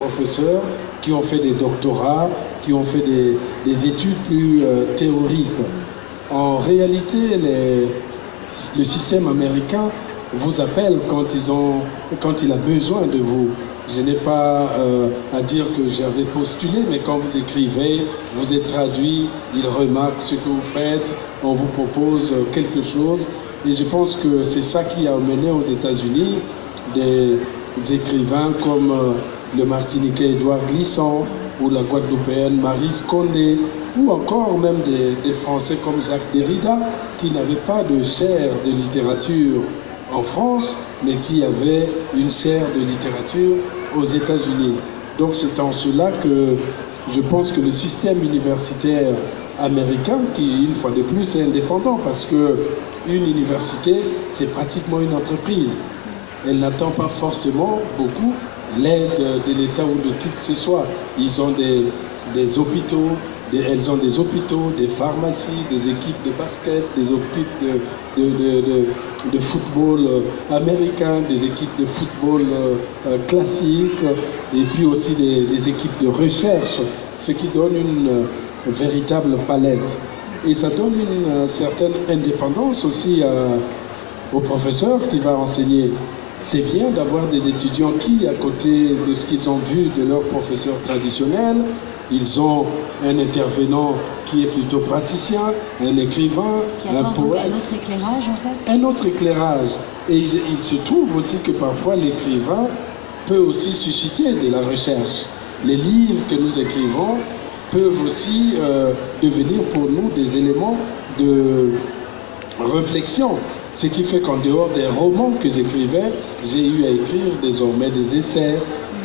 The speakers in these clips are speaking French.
professeurs qui ont fait des doctorats, qui ont fait des études plus théoriques. En réalité, le système américain vous appelle quand il a besoin de vous. Je n'ai pas à dire que j'avais postulé, mais quand vous écrivez, vous êtes traduit, il remarque ce que vous faites, on vous propose quelque chose. Et je pense que c'est ça qui a amené aux États-Unis des écrivains comme le Martiniquais Édouard Glissant ou la Guadeloupéenne Maryse Condé, ou encore même des Français comme Jacques Derrida, qui n'avaient pas de chaire de littérature en France, mais qui avaient une chaire de littérature aux États-Unis. Donc c'est en cela que je pense que le système universitaire américain, qui une fois de plus est indépendant, parce qu'une université, c'est pratiquement une entreprise. Elle n'attend pas forcément beaucoup l'aide de l'État ou de qui que ce soit. Ils ont des hôpitaux, elles ont des hôpitaux, des pharmacies, des équipes de basket, des équipes de football américain, des équipes de football classique, et puis aussi des équipes de recherche, ce qui donne une véritable palette. Et ça donne une certaine indépendance aussi au professeur qui va enseigner. C'est bien d'avoir des étudiants qui, à côté de ce qu'ils ont vu de leurs professeurs traditionnels, ils ont un intervenant qui est plutôt praticien, un écrivain, un poète. Un autre éclairage, en fait. Un autre éclairage. Et il se trouve aussi que parfois l'écrivain peut aussi susciter de la recherche. Les livres que nous écrivons peuvent aussi devenir pour nous des éléments de réflexion. Ce qui fait qu'en dehors des romans que j'écrivais, j'ai eu à écrire désormais des essais,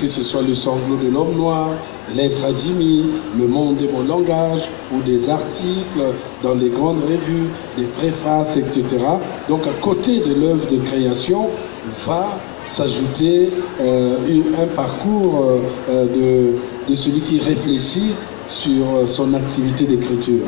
que ce soit Le sanglot de l'homme noir, Lettres à Jimmy, Le monde de mon langage, ou des articles dans les grandes revues, des préfaces, etc. Donc à côté de l'œuvre de création va s'ajouter un parcours de celui qui réfléchit sur son activité d'écriture.